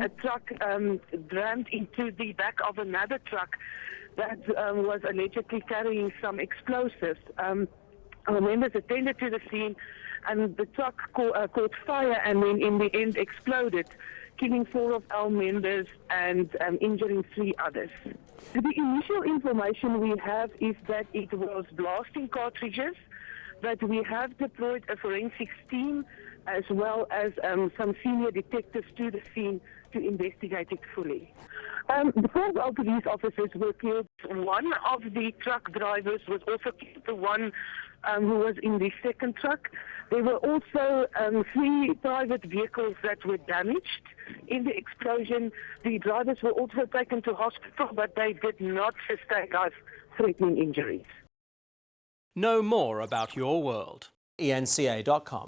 A truck rammed into the back of another truck that was allegedly carrying some explosives. Our members attended to the scene and the truck caught fire and then in the end exploded, killing 4 of our members and injuring 3 others. The initial information we have is that it was blasting cartridges, but we have deployed a forensics team as well as some senior detectives to the scene to investigate it fully. The 4 of our police officers were killed. One of the truck drivers was also killed, the one who was in the second truck. There were also 3 private vehicles that were damaged in the explosion. The drivers were also taken to hospital, but they did not sustain life-threatening injuries. Know more about your world. ENCA.com.